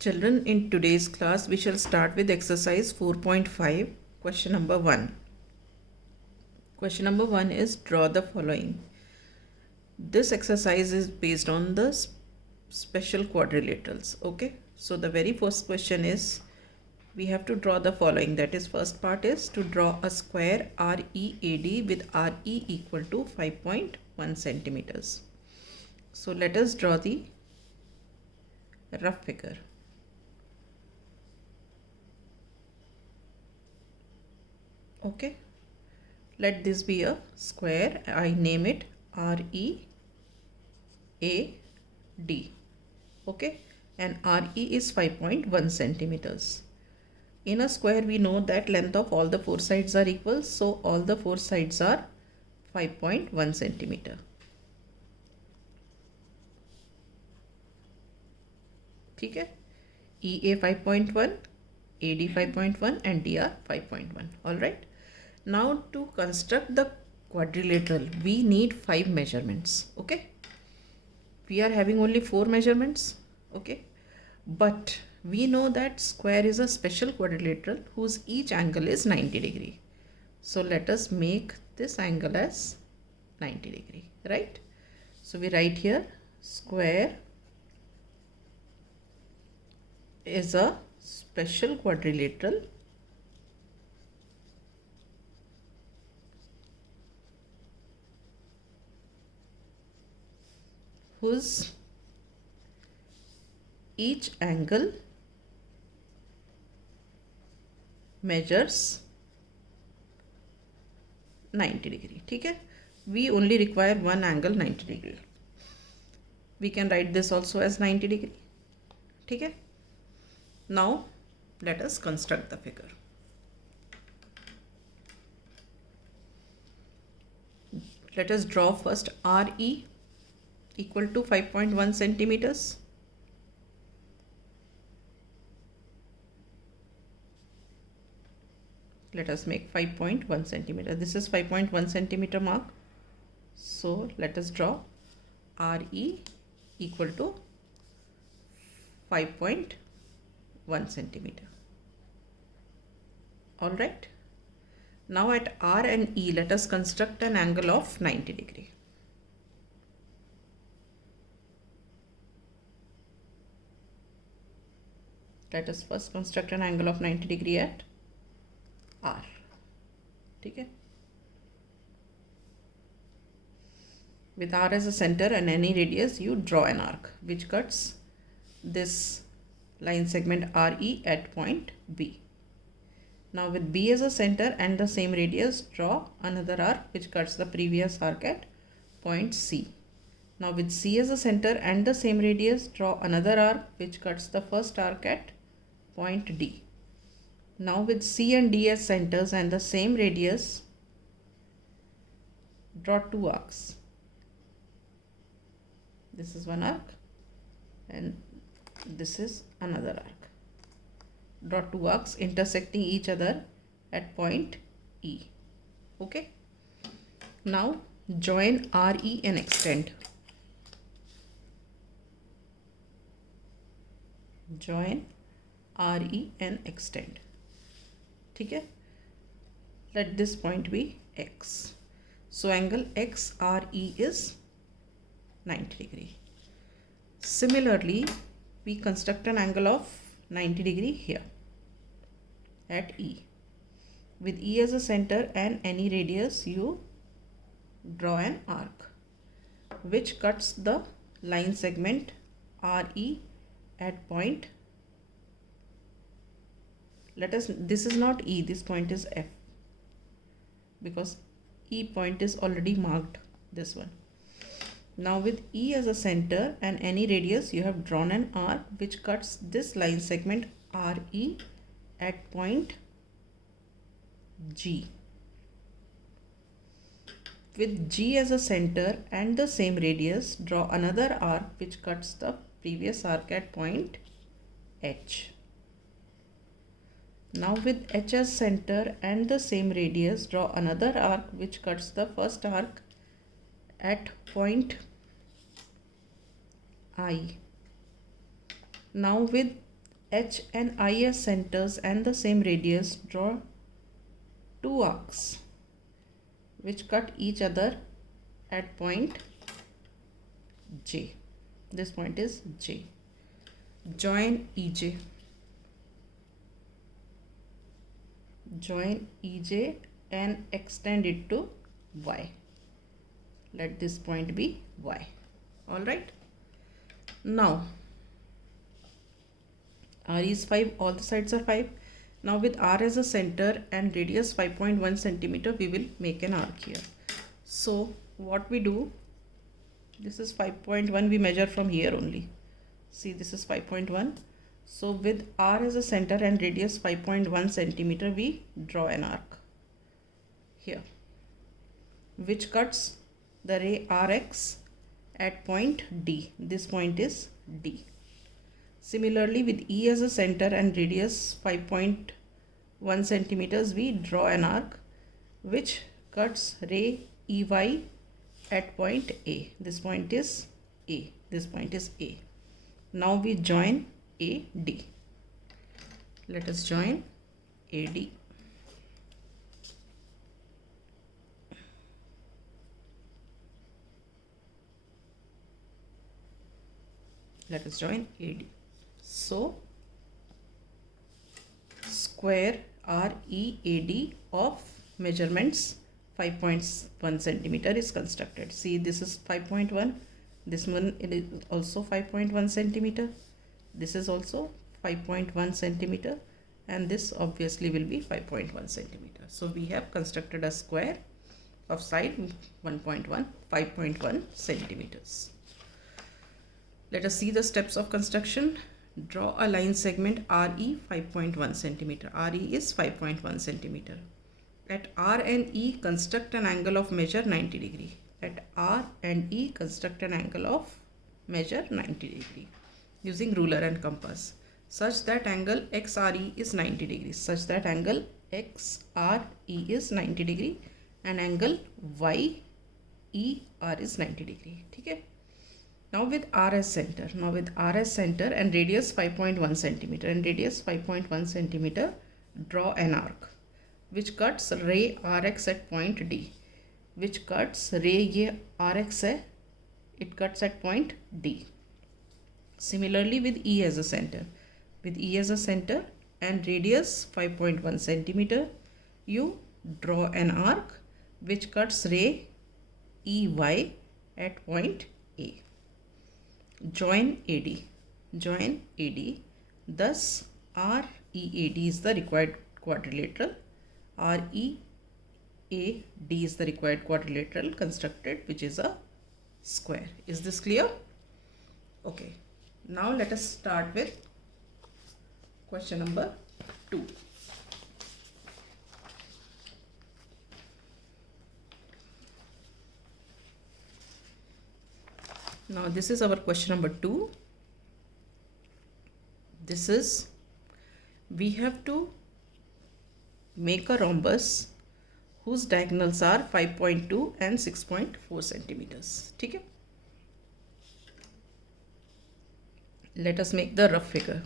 Children, in today's class, we shall start with exercise 4.5, question number 1. Question number 1 is draw the following. This exercise is based on the special quadrilaterals. Okay, so the very first question is we have to draw the following. That is, first part is to draw a square READ with RE equal to 5.1 centimeters. So let us draw the rough figure. Okay, let this be a square. I name it READ. Okay, and RE is 5.1 centimeters. In a square, we know that length of all the four sides are equal, so all the four sides are 5.1 centimeter. ठीक है, EA 5.1, AD 5.1 and DR 5.1. Alright. Now to construct the quadrilateral, we need 5 measurements. Okay. We are having only 4 measurements. Okay. But we know that square is a special quadrilateral whose each angle is 90 degree. So let us make this angle as 90 degree. Right. So we write here square is a special quadrilateral whose each angle measures 90 degree. ठीक है, we only require one angle 90 degree. We can write this also as 90 degree. ठीक है. Now let us construct the figure. Let us draw first RE equal to 5.1 centimeters. Let us make 5.1 centimeter. This is 5.1 centimeter mark. So let us draw RE equal to 5.1 centimeter. All right. Now at R and E, let us construct an angle of 90 degree. Let us first construct an angle of 90 degree at R. ठीक है. With R as a center and any radius, you draw an arc which cuts this line segment RE at point B. Now with B as a center and the same radius, draw another arc which cuts the previous arc at point C. Now with C as a center and the same radius, draw another arc which cuts the first arc at point D. Now with C and D as centers and the same radius, draw two arcs. This is one arc and this is another arc. Draw two arcs intersecting each other at point E. Okay. Now join RE and extend. Join RE and extend. ठीक है. Let this point be X. So angle XRE is 90 degree. Similarly, we construct an angle of 90 degree here at E. With E as a center and any radius, you draw an arc which cuts the line segment RE at point. This is not E, this point is F, because E point is already marked, this one. Now with E as a center and any radius, you have drawn an arc which cuts this line segment RE at point G. With G as a center and the same radius, draw another arc which cuts the previous arc at point H. Now with H as center and the same radius, draw another arc which cuts the first arc at point I. Now with H and I as centers and the same radius, draw two arcs which cut each other at point J. This point is J. Join EJ. Join EJ and extend it to Y. Let this point be Y. Alright. Now, R is 5, all the sides are 5. Now with R as a center and radius 5.1 centimeter, we will make an arc here. So what we do, this is 5.1, we measure from here only. See, this is 5.1. So with R as a center and radius 5.1 centimeter, we draw an arc here, which cuts the ray Rx at point D. This point is D. Similarly, with E as a center and radius 5.1 centimeters, we draw an arc which cuts ray EY at point A. This point is A. This point is A. Now we join AD. Let us join AD. Let us join AD. So, square READ of measurements 5.1 centimeter is constructed. See, this is 5.1. This one it is also 5.1 centimeter. This is also 5.1 centimeter. And this obviously will be 5.1 centimeter. So, we have constructed a square of side 5.1 centimeters. Let us see the steps of construction. Draw a line segment RE 5.1 centimeter. RE is 5.1 centimeter. At R and E, construct an angle of measure 90 degree. At R and E, construct an angle of measure 90 degree using ruler and compass such that angle XRE is 90 degrees. Such that angle XRE is 90 degree and angle YER is 90 degree. Okay? Now with R as center. Now with R as center and radius 5.1 centimeter and radius 5.1 centimeter, draw an arc which cuts ray Rx at point D. Which cuts ray Rx it cuts at point D. Similarly with E as a center. With E as a center and radius 5.1 centimeter, you draw an arc which cuts ray EY at point A. Join AD. Join AD. Thus, READ is the required quadrilateral. READ is the required quadrilateral constructed, which is a square. Is this clear? Okay. Now let us start with question number 2. Now this is our question number 2. This is, we have to make a rhombus whose diagonals are 5.2 and 6.4 centimeters. Okay? Let us make the rough figure.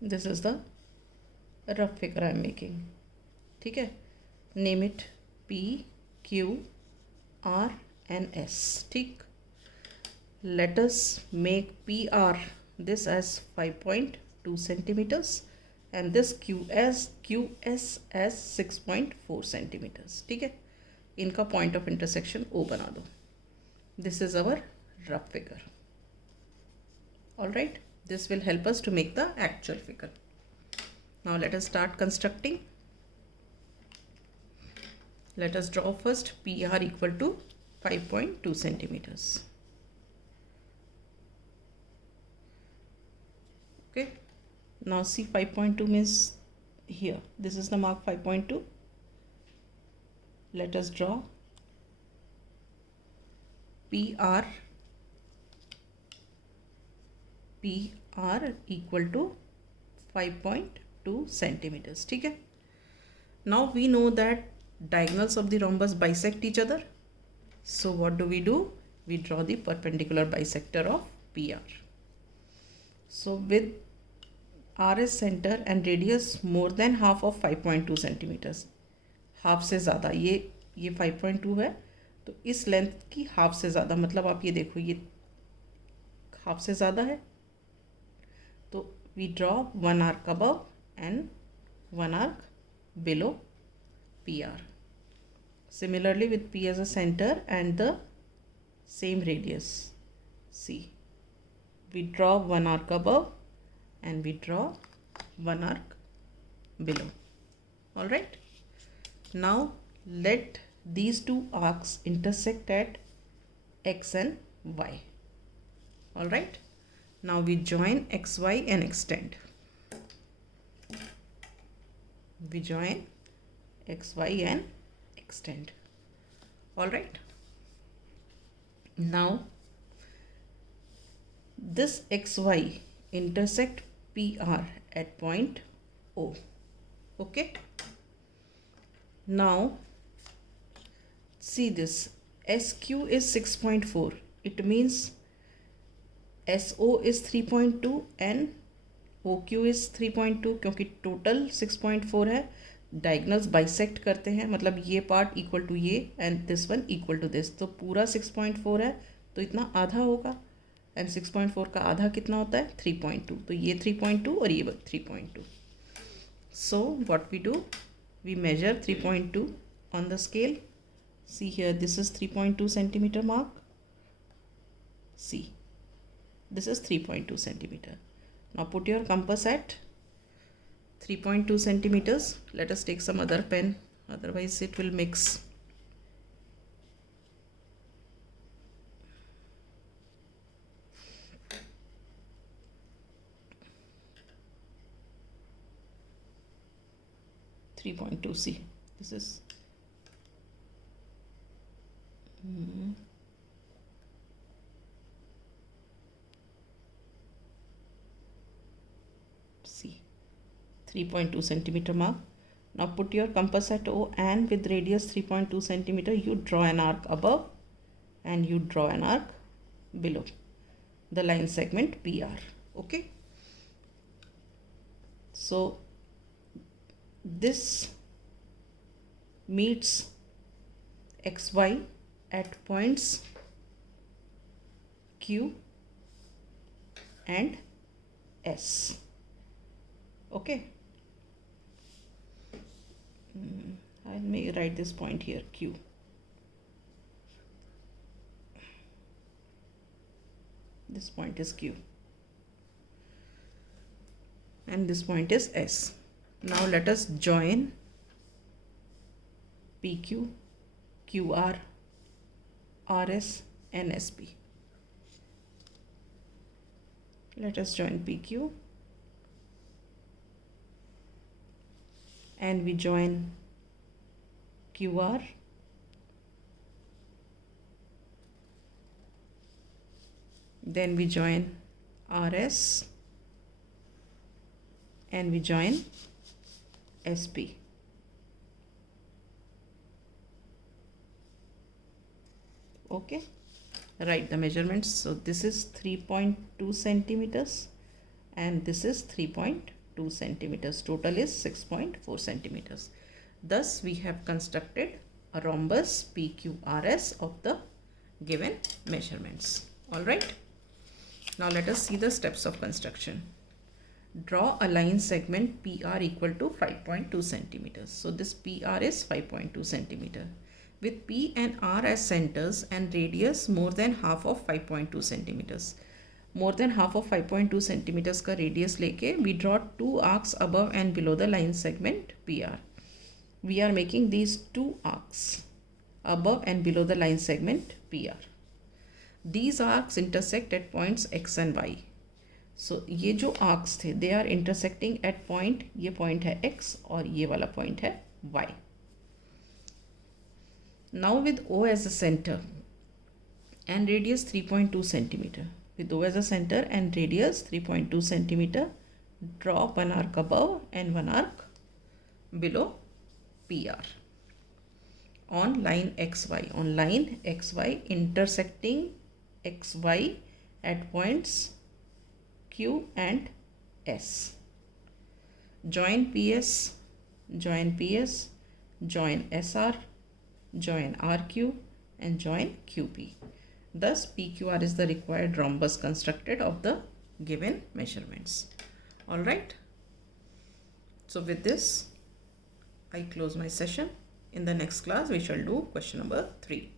This is the rough figure I am making. Okay? Name it P, Q, R and S. Tick. Let us make PR this as 5.2 centimeters and this QS as 6.4 centimeters. ठीक है? इनका point of intersection O बना दो. This is our rough figure. Alright, this will help us to make the actual figure. Now let us start constructing. Let us draw first PR equal to 5.2 centimeters. Okay. Now see 5.2 means here. This is the mark 5.2. Let us draw PR equal to 5.2 centimeters. ठीक है? Now we know that diagonals of the rhombus bisect each other. So what do? We draw the perpendicular bisector of PR. So with RS center and radius more than half of 5.2 centimeters, half से ज़्यादा, ये 5.2 है तो इस length की half से ज़्यादा, मतलब आप ये देखो ये हाफ से ज़्यादा है, तो we draw one arc above and one arc below PR. Similarly with P as a center and the same radius, C, we draw one arc above and we draw one arc below. All right. Now let these two arcs intersect at X and Y. All right. Now we join XY and extend. We join XY and extend. All right. Now this XY intersect PR at point O. Okay. Now see this SQ is 6.4. It means SO is 3.2 and OQ is 3.2, क्योंकि total 6.4 है. Diagonals bisect करते हैं, मतलब ये part equal to ये and this one equal to this, तो पूरा 6.4 है तो इतना आधा होगा, एंड 6.4 का आधा कितना होता है 3.2, तो ये 3.2 और ये 3.2. So what we do, we measure 3.2 on the scale. See here this is 3.2 centimetre mark. See this is 3.2 centimeter. Now put your compass at 3.2 centimeters. Let us take some other pen, otherwise it will mix. See, this is C, 3.2 centimeter mark. Now put your compass at O and with radius 3.2 centimeter you draw an arc above and you draw an arc below the line segment PR. Okay. So this meets XY at points Q and S. Okay. I may write this point here, Q. This point is Q and this point is S. Now let us join PQ, QR, RS and SP. Let us join PQ and we join QR, then we join RS and we join SP. Okay, write the measurements. So this is 3.2 centimeters and this is 3.2 centimeters. Total is 6.4 centimeters. Thus we have constructed a rhombus PQRS of the given measurements. All right. Now let us see the steps of construction. Draw a line segment PR equal to 5.2 centimeters. So this PR is 5.2 centimeter. With P and R as centers and radius more than half of 5.2 centimeters. More than half of 5.2 centimeters का radius लेके we draw two arcs above and below the line segment PR. We are making these two arcs above and below the line segment PR. These arcs intersect at points X and Y. So ये जो arcs थे they are intersecting at point, ये point है X और ये वाला point है Y. Now with O as a center and radius 3.2 centimeter. With O as a center and radius 3.2 centimeter, draw one arc above and one arc below PR on line XY intersecting XY at points Q and S. Join PS, join SR, join RQ and join QP. Thus PQR is the required rhombus constructed of the given measurements. All right. So with this, I close my session. In the next class, we shall do question number 3.